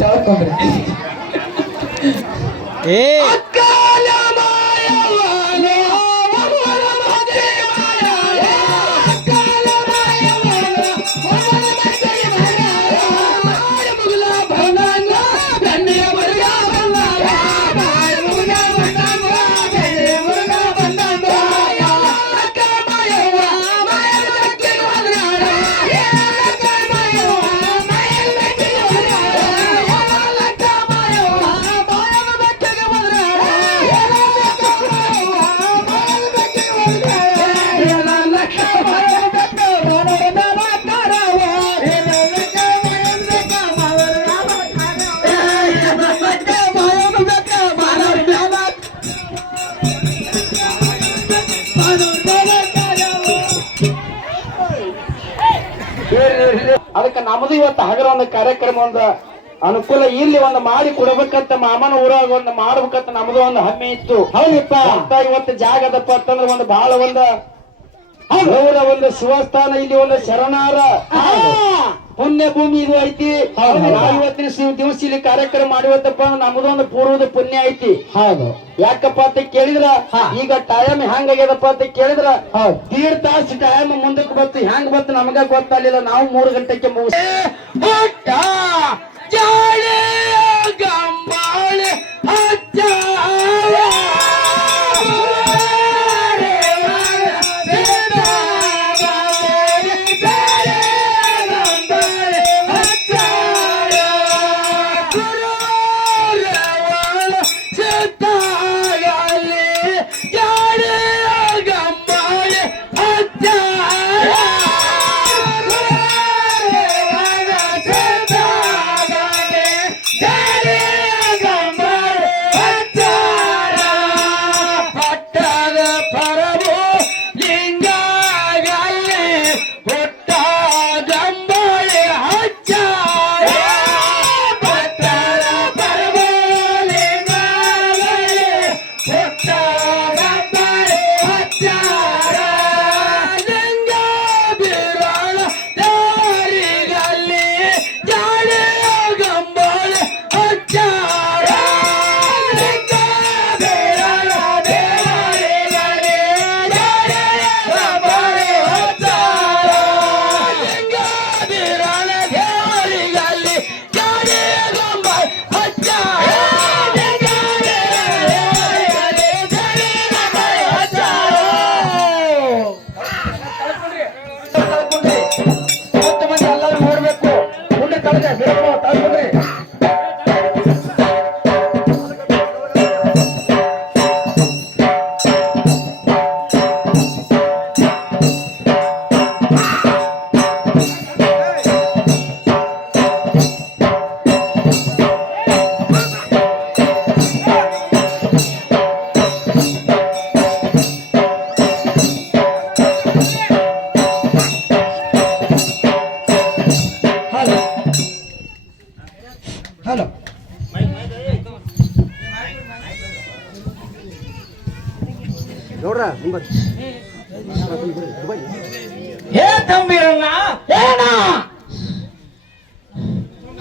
ಕೇಳ್ಕೊಂಡ್ರಿ ಏ ಅದಕ್ಕೆ ನಮ್ದು ಇವತ್ತು ಹಗರ ಒಂದು ಕಾರ್ಯಕ್ರಮ ಒಂದು ಅನುಕೂಲ ಇಲ್ಲಿ ಒಂದು ಮಾಡಿ ಕೊಡ್ಬೇಕಂತ ಮಾಮನ ಊರಾಗ ಒಂದು ಮಾಡ್ಬೇಕಂತ ನಮ್ದು ಒಂದು ಹಮ್ಮೆ ಇತ್ತು. ಹೌದಪ್ಪ ಅಂತ ಇವತ್ತು ಜಾಗ ಅದಪ್ಪ ಅಂತಂದ್ರೆ ಒಂದು ಬಹಳ ಒಂದು ಶಿವಸ್ಥಾನ ಇಲ್ಲಿ ಒಂದು ಶರಣಾರ ಪುಣ್ಯ ಭೂಮಿ ಇದು ಐತಿ. ಇವತ್ತಿನ ದಿವಸ ಇಲ್ಲಿ ಕಾರ್ಯಕ್ರಮ ಮಾಡಿವತ್ತಪ್ಪ ನಮ್ದು ಒಂದು ಪೂರ್ವದ ಪುಣ್ಯ ಐತಿ. ಹೌದು ಯಾಕಪ್ಪ ಅಂತ ಕೇಳಿದ್ರ ಈಗ ಟೈಮ್ ಹೆಂಗಾಗ್ಯದಪ್ಪ ಅಂತ ಕೇಳಿದ್ರ ದೀಡ್ ತಾಸು ಟೈಮ್ ಮುಂದಕ್ಕೆ ಬತ್ತು ಹೆಂಗ್ ಬತ್ತು ನಮಗ ಗೊತ್ತಾಗಲಿಲ್ಲ. ನಾವು 3 ಗಂಟೆಗೆ ಮುಗಿಸಿ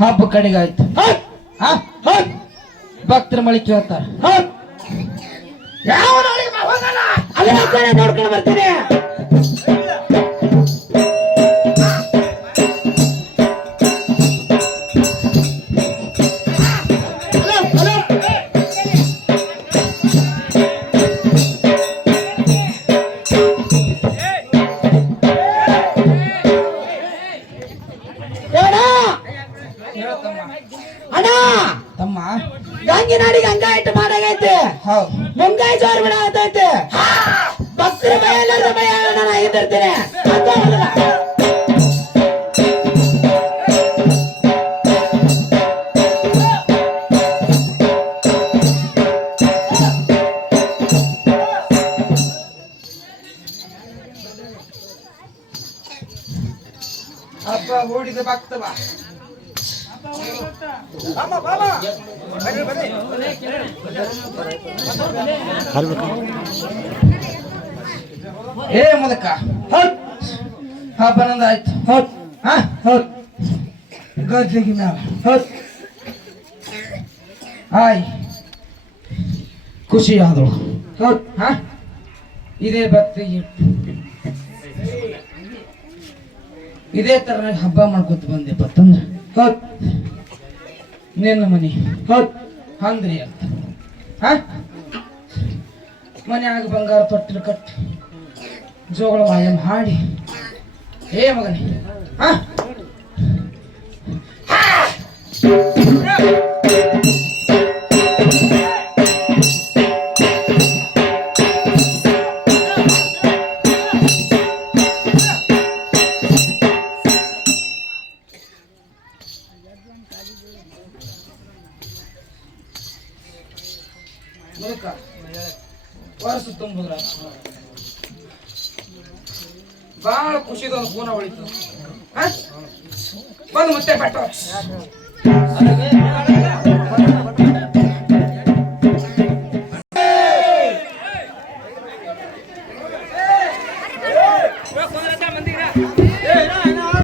ಹಬ್ಬ ಕಡೆಗಾಯ್ತು. ಭಕ್ತರ ಮಳಿ ಕೇಳ್ತಾರ. ನೋಡ್ಕೊಂಡು ಬರ್ತೀನಿ. ತಮ್ಮ ಗಂಗಿನಾಡಿಗೆ ಹಂಗಾಯ್ತು ಮಾಡಾಗೈತೆ. ಮುಂಗಾಯಿ ಜೋರ್ ಬಿಡ ಆಗೈತೆ. ಭಕ್ತರ ಭಯ ಭಯ ನಾನು ಆಗಿರ್ತೀನಿ. ಹಬ್ಬ ಓಡಿದ ಭಕ್ತವ ಏ ಮುದಕ ಹಬ್ಬ ನಂದಾಯ್ತು. ಗದ್ದಿಗೆ ಮ್ಯಾಲ ಆಯ್ ಖುಷಿ ಆದಳು. ಹೌದು ಹಾ ಇದೇ ಭಕ್ತಿ ಇದೇ ತರ ಹಬ್ಬ ಮಾಡ್ಕೊತ ಬಂದೆ ಪತ್ತಂದ್ರ. ಹೌದ್ ನಿನ್ನ ಮನಿ ಹೌದ್ ಹಂದ್ರಿ ಅಂತ ಹ ಮನ್ಯಾಗ ಬಂಗಾರ ತೊಟ್ಟಿಲು ಕಟ್ಟಿ ಜೋಗಳ ಮಾಯಂ ಹಾಡಿ ಏ ಮಗನೇ ಹ ವರ್ಷ ತುಂಬುದ್ರ ಬಹಳ ಖುಷಿದೊಂದು ಪೂನ ಹೊಳಿತು. ಬಂದು ಮತ್ತೆ ಪಟ್ಟ ಮಂದಿರ